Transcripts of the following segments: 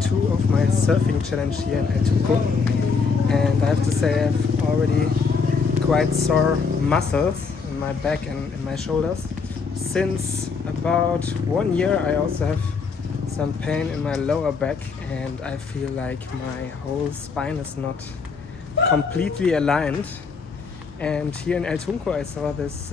2 of my surfing challenge here in Tunco, and I have to say I've already quite sore muscles in my back and in my shoulders. Since about 1 year I also have some pain in my lower back, and I feel like my whole spine is not completely aligned. And here in El Tunco I saw this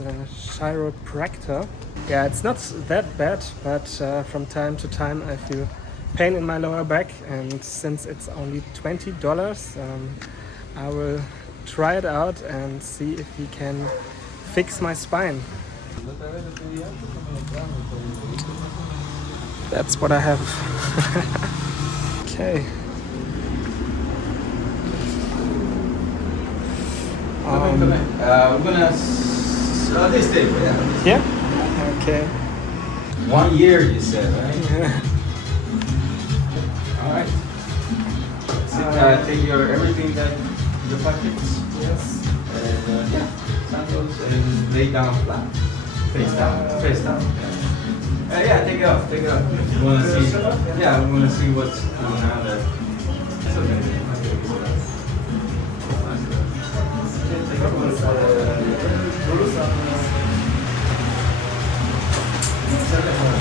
chiropractor. Yeah, it's not that bad, but from time to time I feel pain in my lower back, and since it's only $20, I will try it out and see if he can fix my spine. That's what I have. Okay. We're gonna this table, yeah. Yeah? Okay. 1 year, you said, right? Yeah. All right. Take your everything that your pockets. Yes. And yeah, sandals and lay down flat. Face down. Face down. Yeah, take it off. Take it off. You wanna see? Yeah, we wanna see what's going on there. It's okay.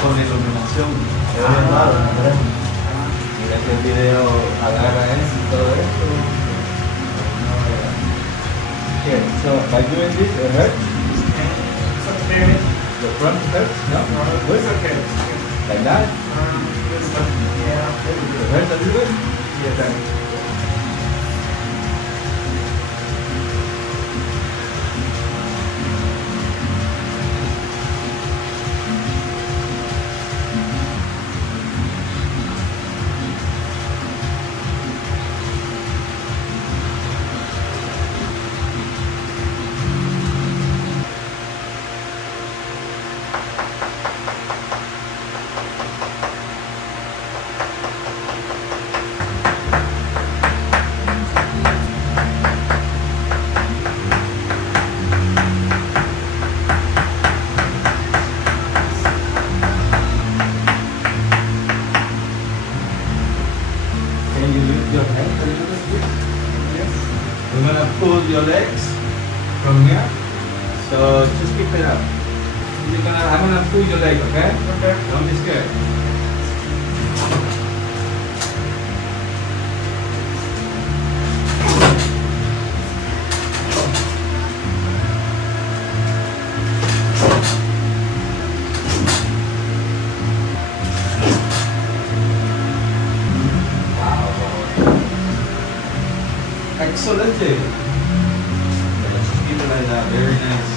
Con iluminación. Mira que el video agarra eso y todo esto. Okay, so by doing this, it hurts? It's okay. The front hurts? No? It's okay. Like that? Yeah. It hurts a little bit? Yes. Can you lift your head a little bit? Yes. We're gonna pull your legs from here. So just keep it up. I'm gonna pull your leg, okay? Okay. Don't be scared. Excellent. Let's keep it like that. Very nice.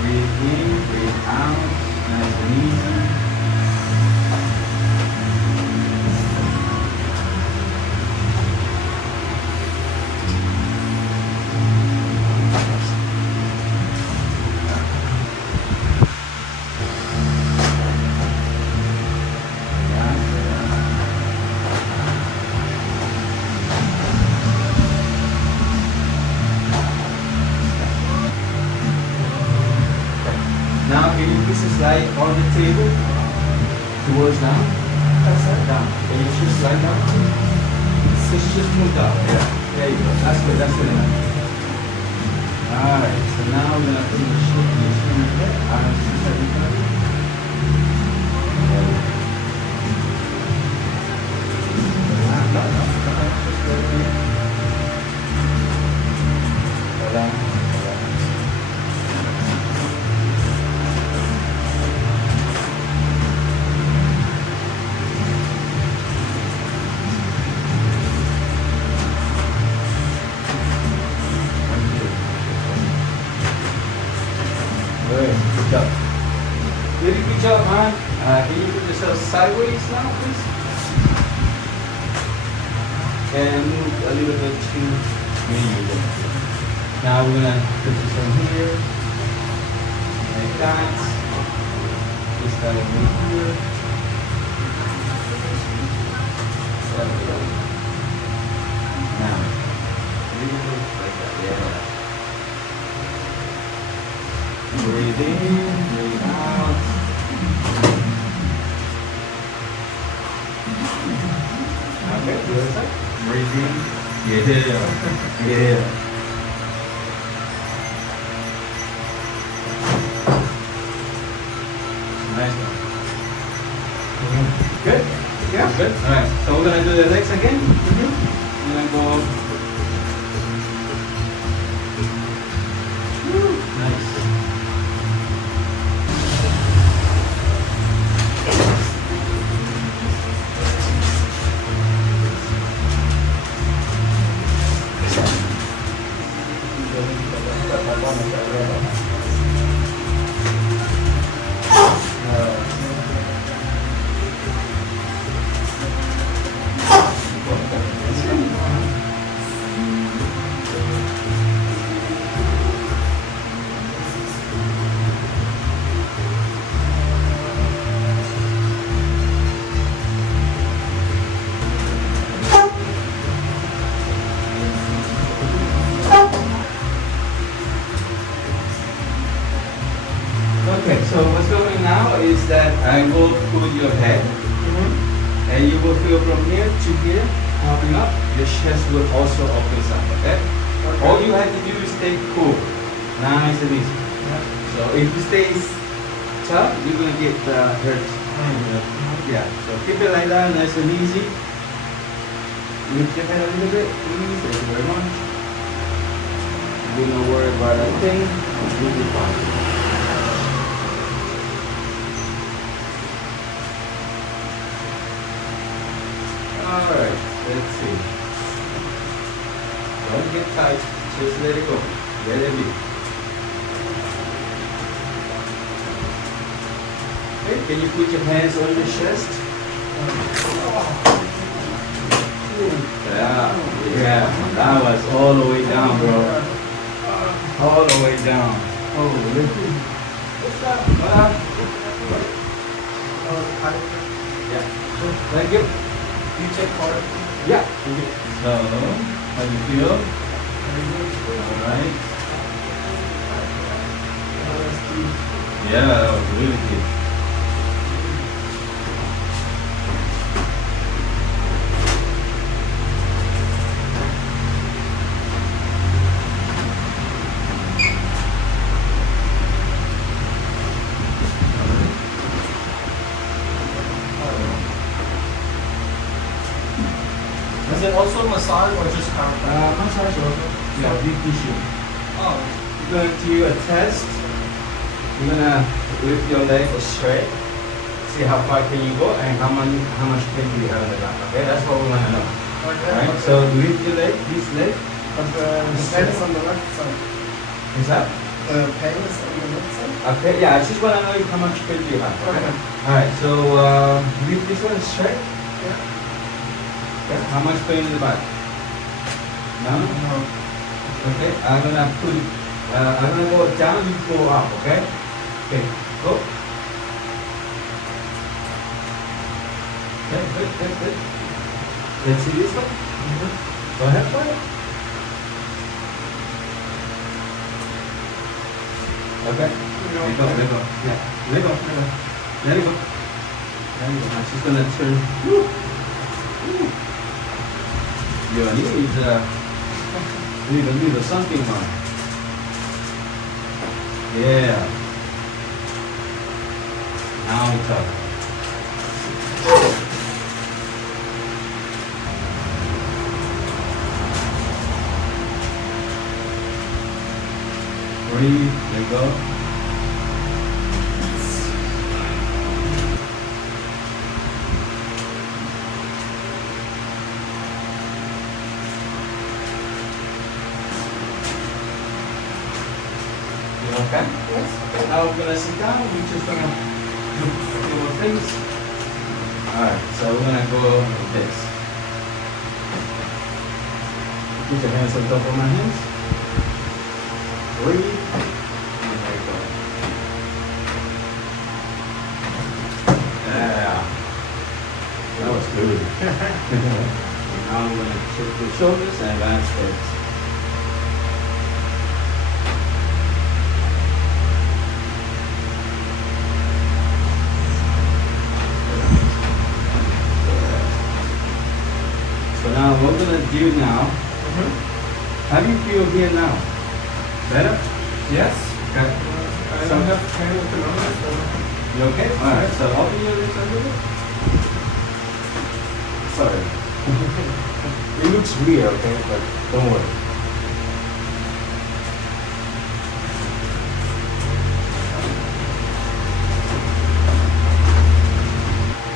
Breathe in, breathe out, nice and easy. Now can you please slide on the table towards down? Down. Can you just slide down? Just move down. Yeah. There you go. That's good. That's good enough. Alright, so now we're gonna put the shoulder there. Arms inside the body. Good. Good job. Very good job, man. Can you put yourself sideways now, please? And move a little bit to me. Now we're gonna put this from here, like that. This guy move here. Now, like that, yeah. Breathe in, breathe out. Okay, the other side. Breathe in. Yeah, yeah. Nice one. Good? Yeah. Good? Alright, so we're gonna do the legs again. We're gonna go. Nice. Okay, so what's going now is that I will put your head and you will feel from here to here, popping up, your chest will also open up, okay? All you have to do is stay cool, nice and easy. So if you stay tough, you're going to get hurt. Yeah, so keep it like that, nice and easy. Lift your head a little bit, please, thank you very much. Do not worry about that thing, you'll be fine. Alright, let's see. Don't get tight, just let it go. Let it be. Okay, can you put your hands on your chest? Yeah, that was all the way down, bro. All the way down. Oh, really? What's that? Yeah, thank you. You take part? Yeah. So, how do you feel? Alright. Yeah, that was really good. Is it also massage or just chiropractic? Massage also. Yeah, deep tissue. Oh. We're going to do a test. You're gonna lift your leg straight. See how far can you go and how much pain do you have in the back. Okay, that's what we wanna know. Okay. Alright, so lift your leg, this leg. But the pain is on the left side. Is that? The pain is on the left side? Okay, yeah, I just wanna know how much pain do you have. Okay. Alright, so lift this one straight. Yeah. Okay. How much pain in the back? No? No. Okay, I'm gonna go down, you go up, okay? Okay, go. Okay, good. Let's see this one. Go ahead, try it. Okay. Let go. Yeah, let go. Let it go. I'm just gonna turn. Woo. Your knee is need something on. Yeah. Now it's up. Breathe, let go. Okay? Yes. Now we're gonna sit down. We're just gonna do a few more things. Alright, so we're gonna go like this. Put your hands on top of my hands. Breathe. And let go. Yeah. That was good. Now I'm gonna shift your shoulders and advance hips. So now what we're gonna do now, how do you feel here now? Better? Yes. Okay. I don't have pain at the moment, so You okay? Alright, so open your lips a little bit. Sorry. It looks weird, okay, but don't worry.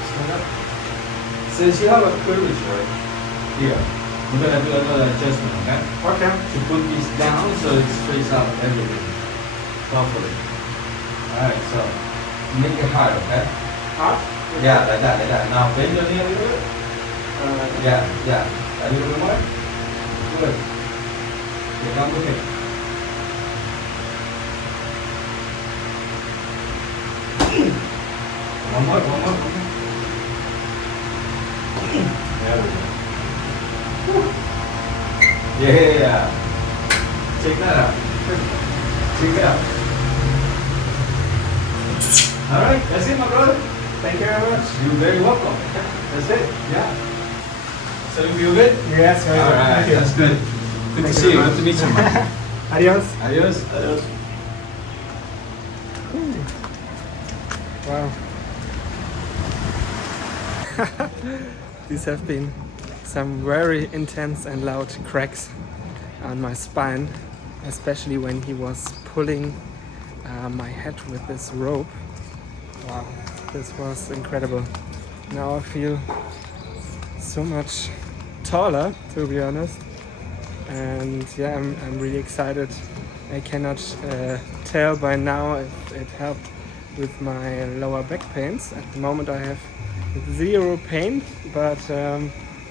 Stand up. Since you have a curvature here, we're gonna do another adjustment, okay? okay. To put this down so it straightens out everything properly. Alright, so make it hard, okay? Hard? Yeah, like that, like that. Now bend your knee a little bit. Yeah. A little bit more. Good. You come with it. One more. There we go. Yeah. Check that out. Check it out. Alright, that's it, my brother. Thank you very much. You're very welcome. That's it. Yeah. So you feel good? Yes, very good. Alright, Thank you. that's good. Good Thank to you see you. very Good to meet you, man. Adios. Adios. Adios. Wow. These have been some very intense and loud cracks on my spine, especially when he was pulling my head with this rope. Wow, this was incredible. Now I feel so much taller, to be honest. And yeah, I'm really excited. I cannot tell by now if it helped with my lower back pains. At the moment I have zero pain, but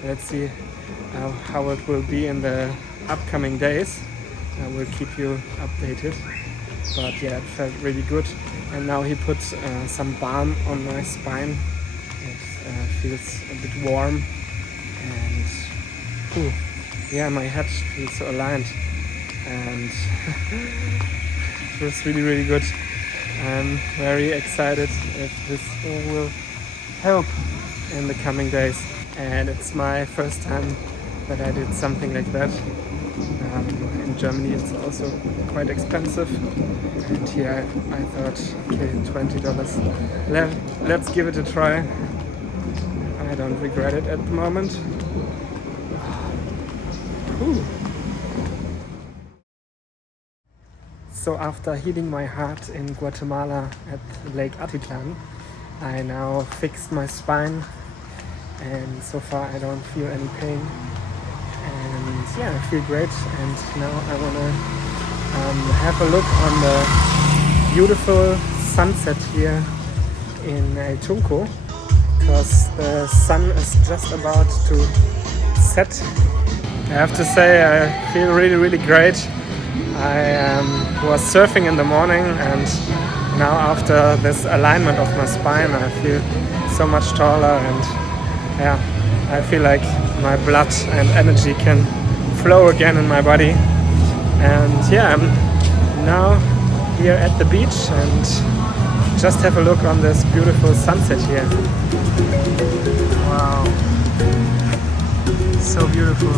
let's see how it will be in the upcoming days. I will keep you updated. But yeah, it felt really good. And now he put some balm on my spine. It feels a bit warm, and yeah, my head feels aligned, and it was really good. I'm very excited if this will help in the coming days. And it's my first time that I did something like that. In Germany it's also quite expensive, and here I thought, okay, $20. Let's give it a try. I don't regret it at the moment. Whew. So after healing my heart in Guatemala at Lake Atitlan, I now fixed my spine, and so far I don't feel any pain. And yeah, I feel great, and now I want to have a look on the beautiful sunset here in Tunco, because the sun is just about to set. I have to say I feel really great. I was surfing in the morning, and now after this alignment of my spine I feel so much taller, and yeah, I feel like my blood and energy can flow again in my body. And yeah, I'm now here at the beach and just have a look on this beautiful sunset here. Wow, so beautiful.